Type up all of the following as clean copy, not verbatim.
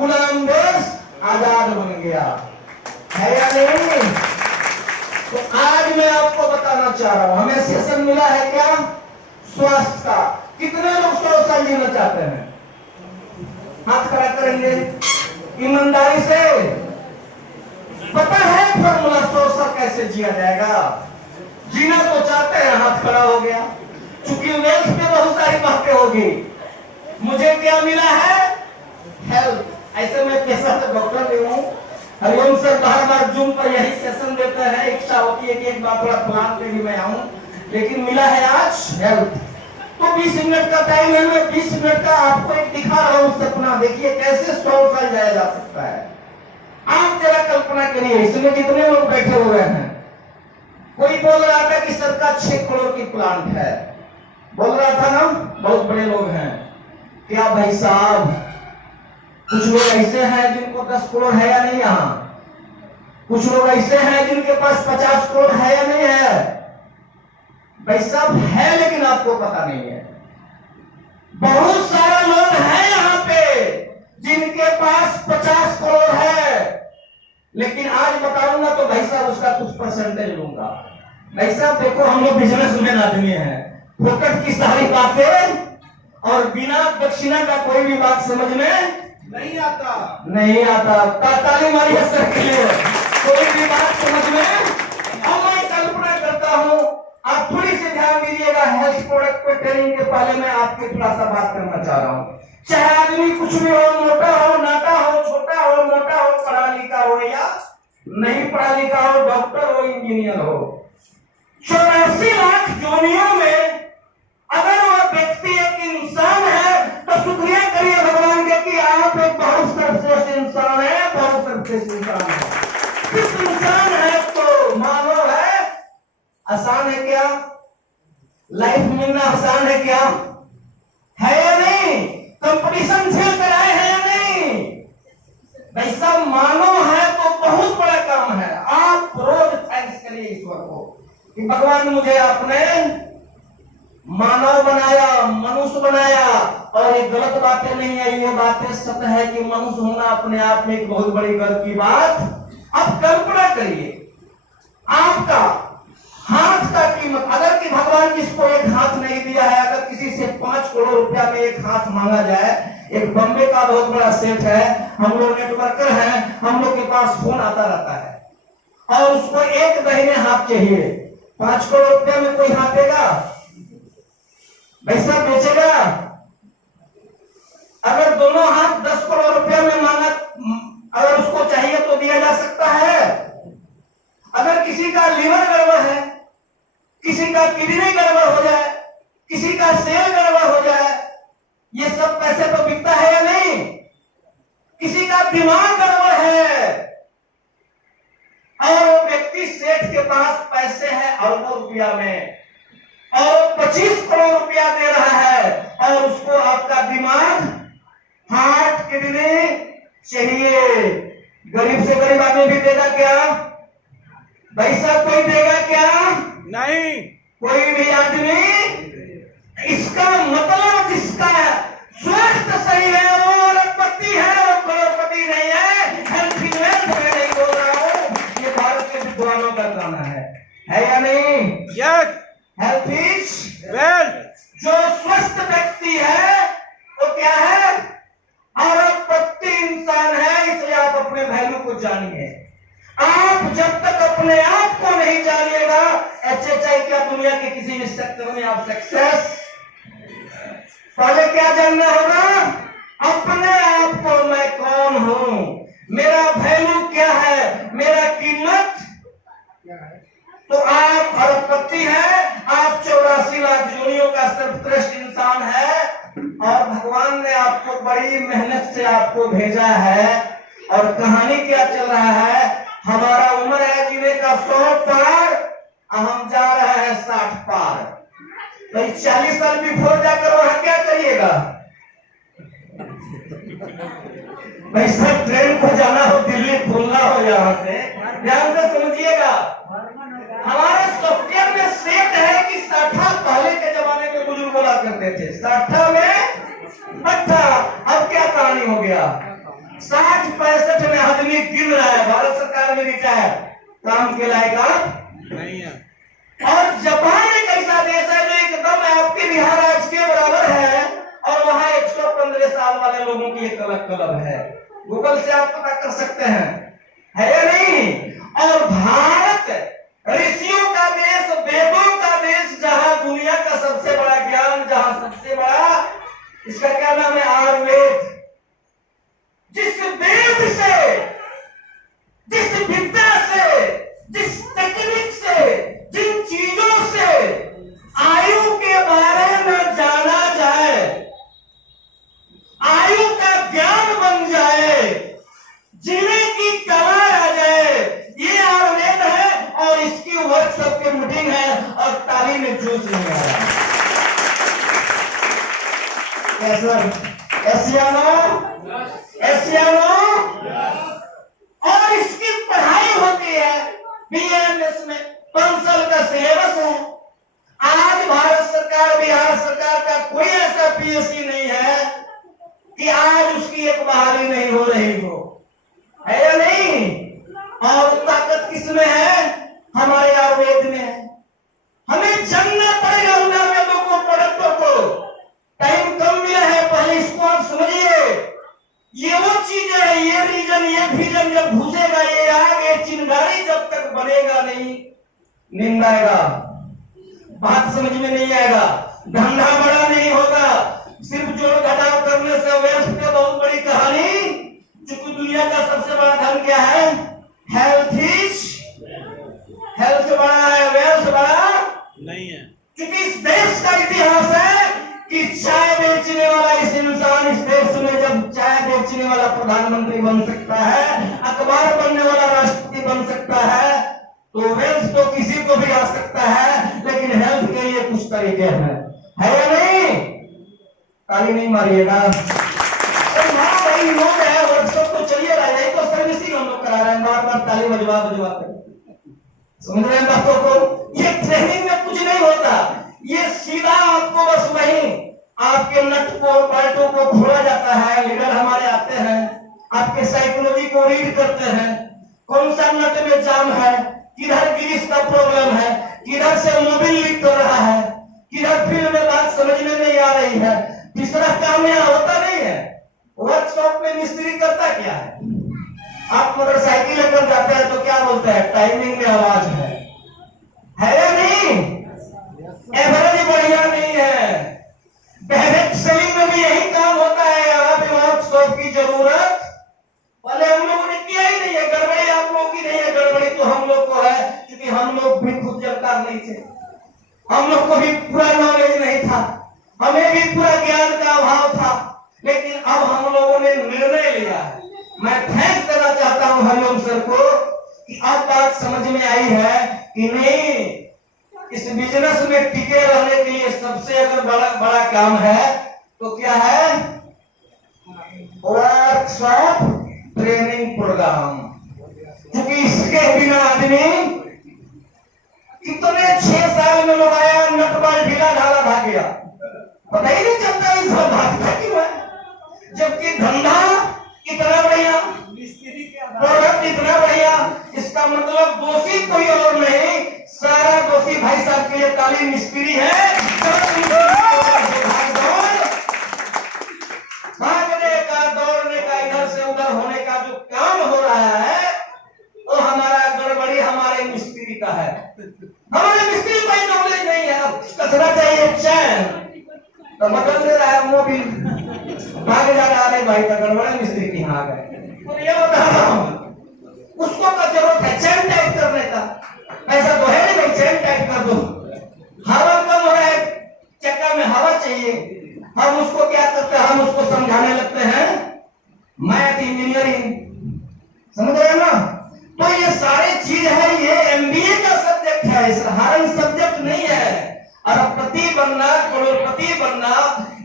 गुलाम देश आजाद बन गया, है या नहीं? तो आज मैं आपको बताना चाह रहा हूं, हमें सेशन मिला है क्या? स्वास्थ्य का। कितने लोग 100 साल जीना चाहते हैं? हाथ खड़ा करेंगे ईमानदारी से। पता है फॉर्मूला 100 साल कैसे जिया जाएगा? जीना तो चाहते हैं, हाथ खड़ा हो गया। चूंकि वेल्थ में बहुत सारी बातें होगी, मुझे क्या मिला है? हेल्थ। ऐसे मैं पेशा से डॉक्टर भी हूं। हरिओम सर बार बार जूम पर यही सेशन देते हैं, इच्छा होती है कि एक बार थोड़ा प्लान पे भी मैं आऊं, लेकिन मिला है आज हेल्थ। तो 20 मिनट का टाइम है, मैं 20 मिनट का आपको एक दिखा रहा हूं सपना। देखिए कैसे 100 साल जाया जा सकता है। आप जरा कल्पना करिए, इसमें कितने लोग बैठे हुए हैं? कोई बोल रहा था कि सरकार 6 करोड़ की प्लांट है, बोल रहा था ना, बहुत बड़े लोग हैं। क्या भाई साहब, कुछ लोग ऐसे हैं जिनको 10 करोड़ है या नहीं यहाँ? कुछ लोग ऐसे हैं जिनके पास 50 करोड़ है या नहीं है? भाई साहब है, लेकिन आपको पता नहीं है। बहुत सारे लोग हैं यहाँ पे जिनके पास 50 करोड़ है, लेकिन आज बताऊंगा तो भाई साहब उसका कुछ परसेंटेज लूंगा। भाई साहब देखो, हम लोग बिजनेसमैन आदमी हैं, फोकट की सारी बातें और बिना दक्षिणा का कोई भी बात समझ में नहीं आता। ताली मारी है सर के लिए। कोई भी बात समझ में, अब मैं कल्पना करता हूं, आप थोड़ी सी ध्यान दीजिएगा। हेल्थ प्रोडक्ट पे ट्रेनिंग के पहले मैं आपके थोड़ा सा बात करना चाह रहा हूं। चाहे आदमी कुछ भी हो, मोटा हो, नाटा हो, छोटा हो, मोटा हो, पढ़ा लिखा हो या नहीं पढ़ा लिखा हो, डॉक्टर हो, इंजीनियर हो, 84 लाख जोनियों में अगर वह व्यक्ति एक इंसान है तो शुक्रिया करिए भगवान के कि आप एक बहुत सर्वश्रेष्ठ इंसान है, बहुत सर्वश्रेष्ठ इंसान है। किस इंसान है तो मानव है। आसान है क्या? लाइफ मिलना आसान है क्या? है या नहीं? कंपटीशन झेल कर आए हैं या नहीं? भाई सब मानव है तो बहुत बड़ा काम है। आप रोज थैंक्स करिए ईश्वर को कि भगवान मुझे आपने मानव बनाया, मनुष्य बनाया। और ये गलत बातें नहीं है, ये बातें सत्य है कि मनुष्य होना अपने आप में एक बहुत बड़ी गर्व की बात। अब कल्पना करिए, आपका हाथ का कीमत, अगर कि भगवान जिसको एक हाथ नहीं दिया है, अगर किसी से 5 करोड़ रुपया में एक हाथ मांगा जाए, एक बॉम्बे का बहुत बड़ा सेठ है, हम लोग नेटवर्कर हैं, हम लोग के पास फोन आता रहता है और उसको एक दाहिने हाथ चाहिए। 5 करोड़ रुपया में कोई हाथ देगा? पैसा बेचेगा? अगर दोनों हाथ 10 करोड़ रुपया में मांगा, अगर उसको चाहिए तो दिया जा सकता है। अगर किसी का लीवर गड़बड़ है, किसी का किडनी गड़बड़ हो जाए, किसी का सेल गड़बड़ हो जाए, ये सब पैसे तो बिकता है या नहीं? किसी का दिमाग गड़बड़ है और वो व्यक्ति सेठ के पास पैसे हैं अरबों रुपया में और 25 करोड़ रुपया दे रहा है और उसको आपका दिमाग, हार्ट, किडनी चाहिए। गरीब से गरीब आदमी भी देगा क्या? भाई साहब कोई देगा क्या? नहीं। कोई भी आदमी। इसका मतलब जिसका स्वास्थ्य सही है वो अरबपति है, वो करोड़पति नहीं है। हेल्थ इज वेल्थ मैं नहीं बोल रहा हूँ, ये भारत के विद्वानों का कहना है या नहीं? यस। Health is wealth. जो स्वस्थ व्यक्ति है वो क्या है? अरबपति इंसान है। इसलिए आप अपने वैल्यू को जानिए। आप जब तक अपने आप को नहीं जानिएगा, HHI क्या दुनिया के किसी भी सेक्टर में आप सक्सेस, पहले क्या जानना होगा? अपने आप को, मैं कौन हूं, मेरा वैल्यू क्या है, मेरा कीमत क्या है। तो आप अरबपति हैं, आप 84 लाख जोनियों का सर्वश्रेष्ठ इंसान है और भगवान ने आपको बड़ी मेहनत से आपको भेजा है। और कहानी क्या चल रहा है? हमारा उम्र है जीने का 100 पार, हम जा रहे हैं 60 पार। तो 40 साल बिफोर जाकर वहां क्या करिएगा? भाई सब ट्रेन को जाना हो, दिल्ली खुलना हो, यहां से ध्यान से समझिएगा। हमारे सॉफ्टवेयर में सेट है कि साठा पहले के जमाने में बुजुर्ग बोला करते थे, साठा में अच्छा। अब क्या कहानी हो गया? 60-65 में आदमी गिर रहा है, भारत सरकार में रिटायर, काम के लायक नहीं है। और जापान एक ऐसा देश है जो एकदम आपके बिहार राज्य के बराबर है, और वहां 115 साल वाले लोगों की एक अलग क्लब है। गूगल से आप पता कर सकते हैं, है या नहीं? और भारत ऋषियों का देश, वेदों का देश, जहां दुनिया का सबसे बड़ा ज्ञान, जहां सबसे बड़ा, इसका क्या नाम है, आयुर्वेद। जिस वेद से, जिस विद्या से, जिस टेक्निक से, जिन चीजों से आयु के बारे में जाना जाए, आयु का ज्ञान बन जाए, जीने की कला आ जाए, ये आयुर्वेद है। और इसकी वर्कशॉप की मीटिंग है और ताली में जूस नहीं आ रहा। एशियानो और इसकी पढ़ाई होती है बीएमएस में, 5 साल का सिलेबस है। आज भारत सरकार, बिहार सरकार का कोई ऐसा पीएससी नहीं है कि आज उसकी एक बहाली नहीं हो रही हो, है या नहीं? और ताकत किसमें है? हमारे आयुर्वेद में है। हमें जानना पड़ेगा उन आयुर्वेदों को, प्रोडक्टों को। टाइम कम मिला है, पहले इसको आप समझिए। ये वो चीज है, ये रीजन, ये विजन जब घुसेगा, ये आग, ये चिंगारी जब तक बनेगा नहीं, नींद आएगा, बात समझ में नहीं आएगा, धंधा बड़ा नहीं होगा। सिर्फ जोड़ घटाव करने से वेल्थ पे बहुत बड़ी कहानी, क्योंकि दुनिया का सबसे बड़ा धन क्या है? हेल्थ बड़ा है, वेल्थ बड़ा नहीं है। क्योंकि इस देश का इतिहास है कि चाय बेचने वाला इस इंसान, इस देश में जब चाय बेचने वाला प्रधानमंत्री बन सकता है, अखबार बनने वाला राष्ट्रपति बन सकता है, तो वेल्थ तो किसी को भी आ सकता है, लेकिन हेल्थ के लिए कुछ तरीके हैं, है या नहीं? ताली नहीं मारिएगा। तो भाई लोग है, वर्कशॉप तो चलिए रहा है, तो सर्विसिंग हम लोग करा रहे हैं, बार बार ताली बजवा कर। समझ रहे हैं बातों को? ये ट्रेनिंग में कुछ नहीं होता, ये सीधा आपको बस वही आपके नट को, पार्टों को खोला जाता है। लीडर हमारे आते हैं, आपके साइकोलॉजी को रीड करते हैं, कौन सा नट में जाम है, किधर ग्रीस का प्रॉब्लम है, किधर से मोबिल लीक कर रहा है, किधर फील्ड में बात समझ में नहीं आ रही है। तीसरा काम यहाँ होता नहीं है। वर्कशॉप में मिस्त्री करता क्या है? आप मोटरसाइकिल लेकर जाते हैं तो क्या बोलते हैं? टाइमिंग में आवाज है या नहीं? एवरेज बढ़िया नहीं है। डायरेक्ट सेलिंग में भी यही काम होता है। यहाँ भी वर्कशॉप की जरूरत पहले हम लोगों ने किया ही नहीं है। गड़बड़ी आप लोगों की नहीं है, गड़बड़ी तो हम लोग को है, क्योंकि हम लोग भी खुद जानकार नहीं थे, हम लोग को भी पूरा नॉलेज नहीं था, हमें भी पूरा ज्ञान का अभाव था। लेकिन अब हम लोगों ने निर्णय लिया है। मैं थैंक्स देना चाहता हूं हरिओम सर को कि अब बात समझ में आई है कि नहीं, इस बिजनेस में टिके रहने के लिए सबसे अगर बड़ा काम है तो क्या है? Workshop training program. क्योंकि इसके बिना आदमी कितने 6 साल में लोग आया, नटबल ढीला ढाला भाग गया, पता ही नहीं चलता इस भागता क्यों है। जबकि धंधा इतना बढ़िया, प्रोडक्ट इतना बढ़िया, इसका मतलब दोषी कोई और नहीं, सारा दोषी भाई साहब के लिए ताली मिस्त्री है। भागने का, दौड़ने का, इधर से उधर होने का जो काम हो रहा है वो हमारा गड़बड़ी हमारे मिस्त्री का है। हमारे मिस्त्री को नॉलेज नहीं है। अब कसरा चाहिए चैन तो मतलब दे रहा है मोबिल, भाग जा रहा है भाई का, गड़बड़ा मिस्त्री की यहाँ गए। तो ये बता रहा हूँ, उसको का जरूरत है चैन टाइट करने का। ऐसा तो है नहीं, चैन टाइट कर दो, हवा कम हो रहा है, चक्का में हवा चाहिए। हम उसको क्या करते हैं? हम उसको समझाने लगते हैं मैथ, इंजीनियरिंग, समझ रहे हैं ना? तो ये सारी चीज है, ये एमबीए का सब्जेक्ट है, साधारण सब्जेक्ट नहीं है। अरबपति बनना, करोड़पति बनना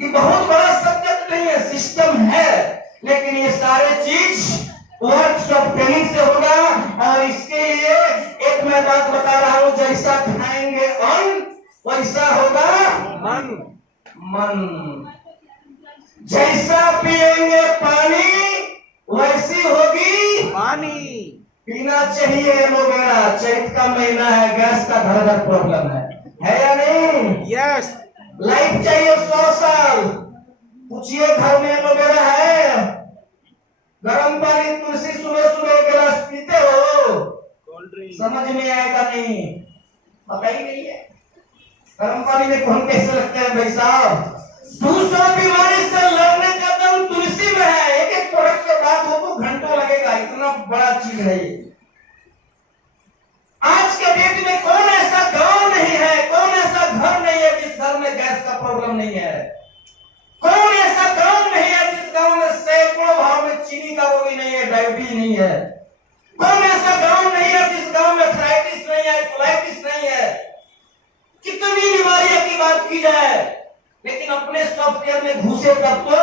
ये बहुत बड़ा सब्जेक्ट नहीं है, सिस्टम है। लेकिन ये सारे चीज वर्कशॉप ट्रेनिंग से होगा। और इसके लिए एक मैं बात बता रहा हूं, जैसा खाएंगे अन्न वैसा होगा मन, जैसा पिएंगे पानी वैसी होगी पानी। पीना चाहिए एलोवेरा। चैत का महीना है, गैस का घर घर प्रॉब्लम है या नहीं? यस। लाइफ चाहिए 100 साल। पूछिए घर में एलोवेरा है? गर्म पानी तुलसी सुबह सुबह एक गिलास पीते हो? Cold drink. समझ में आएगा नहीं, पता ही नहीं है गर्म पानी में कौन कैसे लगते हैं भाई साहब। 200 बीमारी से लड़ने का दम तुलसी में है। एक एक प्रोडक्ट के बात हो तो घंटों लगेगा, इतना बड़ा चीज है ये। आज के डेट में कौन ऐसा गांव नहीं है, कौन ऐसा घर नहीं है जिस घर में गैस का प्रॉब्लम नहीं है? कौन ऐसा गांव नहीं है जिस गांव में सैकड़ों भाव में चीनी का रोगी नहीं है, डायबिटीज नहीं है? कौन ऐसा गांव नहीं है जिस गांव में थायराइटिस नहीं है, कोलाइटिस नहीं है? कितनी बीमारियां की बात की जाए, लेकिन अपने सॉफ्टवेयर में घुसे तब तो